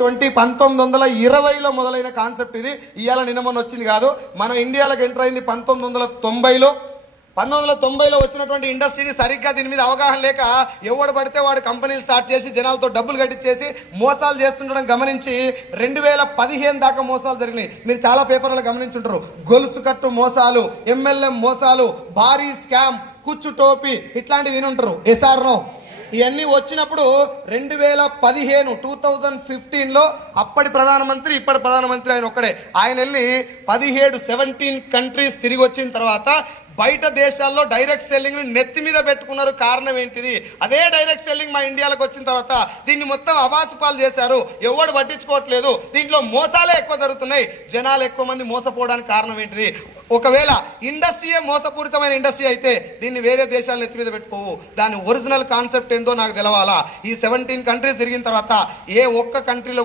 1920లో మొదలైన కాన్సెప్ట్ ఇది. ఇవాళ నిన్న మొన్న వచ్చింది కాదు. మన ఇండియాలోకి ఎంటర్ అయింది 1990లో. 1990లో వచ్చినటువంటి ఇండస్ట్రీని సరిగ్గా దీని మీద అవగాహన లేక ఎవడు పడితే వాడు కంపెనీలు స్టార్ట్ చేసి జనాలతో డబ్బులు కట్టించేసి మోసాలు చేస్తుండడం గమనించి 2015 దాకా మోసాలు జరిగినాయి. మీరు చాలా పేపర్లలో గమనించుంటారు. గొలుసు కట్టు మోసాలు, MLM మోసాలు, భారీ స్కామ్, కుచ్చు టోపీ ఇట్లాంటివి వినుంటారు. ఎస్ఆర్నో ఇవన్నీ వచ్చినప్పుడు 2015లో అప్పటి ప్రధానమంత్రి ఇప్పటి ప్రధానమంత్రి ఆయన ఒక్కడే. ఆయన వెళ్ళి 17 కంట్రీస్ తిరిగి వచ్చిన తర్వాత బయట దేశాల్లో డైరెక్ట్ సెల్లింగ్ నెత్తి మీద పెట్టుకున్నారు. కారణం ఏంటిది? అదే డైరెక్ట్ సెల్లింగ్ మా ఇండియాలోకి వచ్చిన తర్వాత దీన్ని మొత్తం అబాసుపాలు చేశారు. ఎవడు పట్టించుకోవట్లేదు. దీంట్లో మోసాలే ఎక్కువ జరుగుతున్నాయి. జనాలు ఎక్కువ మంది మోసపోవడానికి కారణం ఏంటిది? ఒకవేళ ఇండస్ట్రీయే మోసపూరితమైన ఇండస్ట్రీ అయితే దీన్ని వేరే దేశాలు నెత్తి మీద పెట్టుకోవు. దాని ఒరిజినల్ కాన్సెప్ట్ ఏందో నాకు తెలవాలా. ఈ 17 కంట్రీస్ తిరిగిన తర్వాత ఏ ఒక్క కంట్రీలో